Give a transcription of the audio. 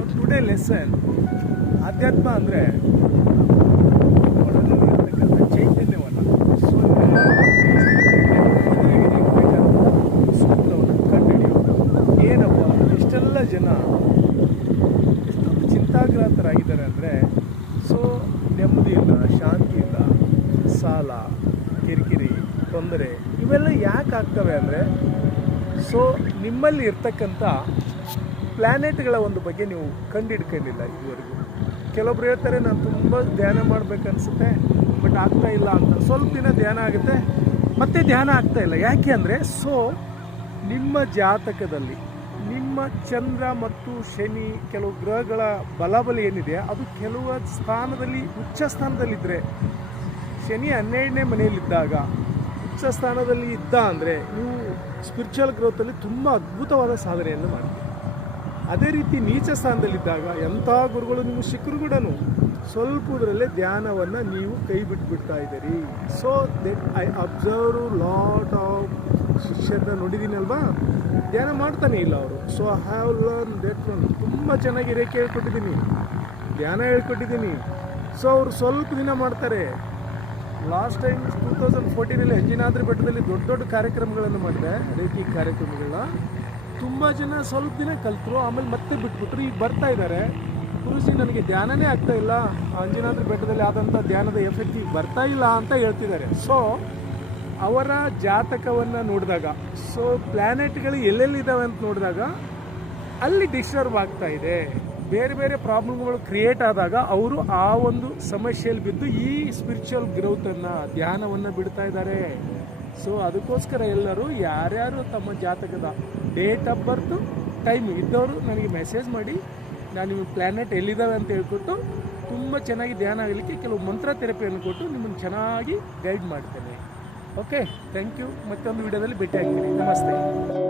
So today lesson ಆಧ್ಯಾತ್ಮ ಅಂದರೆ ಒಳಗಿರ್ತಕ್ಕಂಥ ಚೈತನ್ಯವನ್ನು ಸೂತ್ರವನ್ನು ಕಂಡುಹಿಡಿಯೋದು. ಏನಪ್ಪ ಎಷ್ಟೆಲ್ಲ ಜನ ಎಷ್ಟೊಂದು ಚಿಂತಾಕ್ರಾಂತರಾಗಿದ್ದಾರೆ ಅಂದರೆ ನೆಮ್ಮದಿ ಇಲ್ಲ, ಶಾಂತಿ ಇಲ್ಲ, ಸಾಲ, ಕಿರಿಕಿರಿ, ತೊಂದರೆ ಇವೆಲ್ಲ ಯಾಕೆ ಆಗ್ತವೆ ಅಂದರೆ ನಿಮ್ಮಲ್ಲಿ ಇರ್ತಕ್ಕಂಥ ಪ್ಲ್ಯಾನೆಟ್ಗಳ ಒಂದು ಬಗ್ಗೆ ನೀವು ಕಂಡಿಡ್ಕೊಂಡಿಲ್ಲ ಇದುವರೆಗೂ. ಕೆಲವೊಬ್ರು ಹೇಳ್ತಾರೆ ನಾನು ತುಂಬ ಧ್ಯಾನ ಮಾಡಬೇಕನ್ಸುತ್ತೆ ಬಟ್ ಆಗ್ತಾ ಇಲ್ಲ ಅಂತ. ಸ್ವಲ್ಪ ದಿನ ಧ್ಯಾನ ಆಗುತ್ತೆ ಮತ್ತೆ ಧ್ಯಾನ ಆಗ್ತಾ ಇಲ್ಲ. ಯಾಕೆ ಅಂದರೆ ನಿಮ್ಮ ಜಾತಕದಲ್ಲಿ ನಿಮ್ಮ ಚಂದ್ರ ಮತ್ತು ಶನಿ ಕೆಲವು ಗ್ರಹಗಳ ಬಲಾಬಲ ಏನಿದೆ ಅದು ಕೆಲವು ಸ್ಥಾನದಲ್ಲಿ ಉಚ್ಚ ಸ್ಥಾನದಲ್ಲಿದ್ದರೆ, ಶನಿ 12ನೇ ಮನೆಯಲ್ಲಿದ್ದಾಗ ಉಚ್ಚ ಸ್ಥಾನದಲ್ಲಿ ಇದ್ದ ಅಂದರೆ ನೀವು ಸ್ಪಿರಿಚುವಲ್ ಗ್ರೋತಲ್ಲಿ ತುಂಬ ಅದ್ಭುತವಾದ ಸಾಧನೆಯನ್ನು ಮಾಡ್ತೀವಿ. ಅದೇ ರೀತಿ ನೀಚ ಸ್ಥಾನದಲ್ಲಿದ್ದಾಗ ಎಂಥ ಗುರುಗಳು ನಿಮಗೆ ಸಿಕ್ಕರು ಕೂಡ ಸ್ವಲ್ಪದರಲ್ಲೇ ಧ್ಯಾನವನ್ನು ನೀವು ಕೈ ಬಿಟ್ಬಿಡ್ತಾ ಇದ್ದೀರಿ. That I observe lot of ಶಿಷ್ಯರನ್ನ ನೋಡಿದ್ದೀನಿ ಅಲ್ವಾ, ಧ್ಯಾನ ಮಾಡ್ತಾನೆ ಇಲ್ಲ ಅವರು. I have learn that one. ತುಂಬ ಚೆನ್ನಾಗಿ ರೇಖೆ ಹೇಳ್ಕೊಟ್ಟಿದ್ದೀನಿ, ಧ್ಯಾನ ಹೇಳ್ಕೊಟ್ಟಿದ್ದೀನಿ. ಅವರು ಸ್ವಲ್ಪ ದಿನ ಮಾಡ್ತಾರೆ. ಲಾಸ್ಟ್ ಟೈಮ್ 2014 ಅಂಜನಾದ್ರಿ ಬೆಟ್ಟದಲ್ಲಿ ದೊಡ್ಡ ದೊಡ್ಡ ಕಾರ್ಯಕ್ರಮಗಳನ್ನು ಮಾಡಿದೆ, ರೇಖೆ ಕಾರ್ಯಕ್ರಮಗಳನ್ನ. ತುಂಬ ಜನ ಸ್ವಲ್ಪ ದಿನ ಕಲಿತರು, ಆಮೇಲೆ ಮತ್ತೆ ಬಿಟ್ಬಿಟ್ರು. ಈಗ ಬರ್ತಾ ಇದ್ದಾರೆ, ಗುರುಜಿ ನನಗೆ ಧ್ಯಾನನೇ ಆಗ್ತಾ ಇಲ್ಲ, ಅಂಜನಾದ್ರಿ ಬೆಟ್ಟದಲ್ಲಿ ಆದಂಥ ಧ್ಯಾನದ ಎಫೆಕ್ಟಿವ್ ಬರ್ತಾ ಇಲ್ಲ ಅಂತ ಹೇಳ್ತಿದ್ದಾರೆ. ಅವರ ಜಾತಕವನ್ನು ನೋಡಿದಾಗ ಪ್ಲ್ಯಾನೆಟ್ಗಳು ಎಲ್ಲೆಲ್ಲಿದ್ದಾವೆ ಅಂತ ನೋಡಿದಾಗ ಅಲ್ಲಿ ಡಿಸ್ಟರ್ಬ್ ಆಗ್ತಾ ಇದೆ, ಬೇರೆ ಬೇರೆ ಪ್ರಾಬ್ಲಮ್ಗಳು ಕ್ರಿಯೇಟ್ ಆದಾಗ ಅವರು ಆ ಒಂದು ಸಮಸ್ಯೆಯಲ್ಲಿ ಬಿದ್ದು ಈ ಸ್ಪಿರಿಚುವಲ್ ಗ್ರೋತನ್ನು ಧ್ಯಾನವನ್ನು ಬಿಡ್ತಾ ಇದ್ದಾರೆ. ಅದಕ್ಕೋಸ್ಕರ ಎಲ್ಲರೂ ಯಾರ್ಯಾರು ತಮ್ಮ ಜಾತಕದ ಡೇಟ್ ಆಫ್ ಬರ್ತು ಟೈಮ್ ಇದ್ದವರು ನನಗೆ ಮೆಸೇಜ್ ಮಾಡಿ, ನಾನು ನಿಮ್ಮ ಪ್ಲ್ಯಾನೆಟ್ ಎಲ್ಲಿದ್ದಾವೆ ಅಂತ ಹೇಳ್ಕೊಟ್ಟು ತುಂಬ ಚೆನ್ನಾಗಿ ಧ್ಯಾನ ಆಗಲಿಕ್ಕೆ ಕೆಲವು ಮಂತ್ರ ಥೆರಪಿಯನ್ನು ಕೊಟ್ಟು ನಿಮ್ಮನ್ನು ಚೆನ್ನಾಗಿ ಗೈಡ್ ಮಾಡ್ತೇನೆ. Okay, thank you. ಮತ್ತೊಂದು ವಿಡಿಯೋದಲ್ಲಿ ಭೇಟಿ ಆಗ್ತೀನಿ. ನಮಸ್ತೆ.